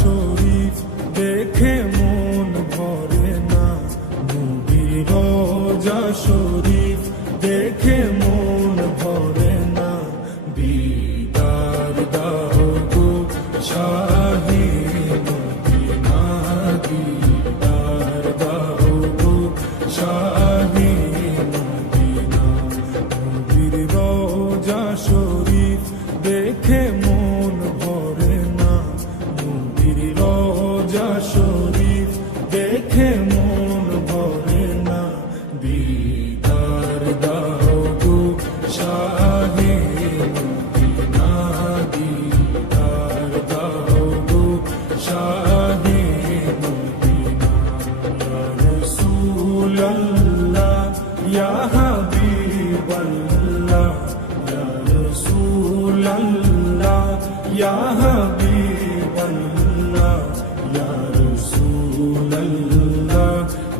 শরীফ দেখে মন ভরে না, নবীর রওজা শরীফ দেখে মন ভরে না। দিদার দাও গো শাহে মদিনা, দিদার দাও গো শাহে মদিনা। নবীর রওজা শরীফ দেখে মন ভরে না, নবীর রওজা শরীফ দেখে মন ভরে না। দিদার দাও গো শাহে মদিনা, দিদার দাও গো শাহে মদিনা। ইয়া রাসূলাল্লাহ ইয়া হাবিবাল্লাহ, ইয়া রাসূলাল্লাহ ইয়া হাবিবাল্লাহ, ইয়া রাসূলাল্লাহ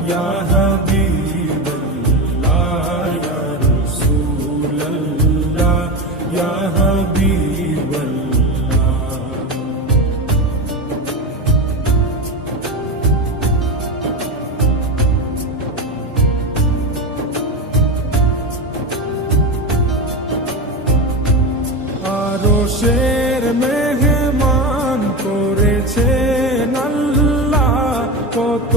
ইয়া হাবিবাল্লাহ, ইয়া রাসূলাল্লাহ ইয়া হাবিবাল্লাহ। আরশের মেহমান করেছেন আল্লাহ, কত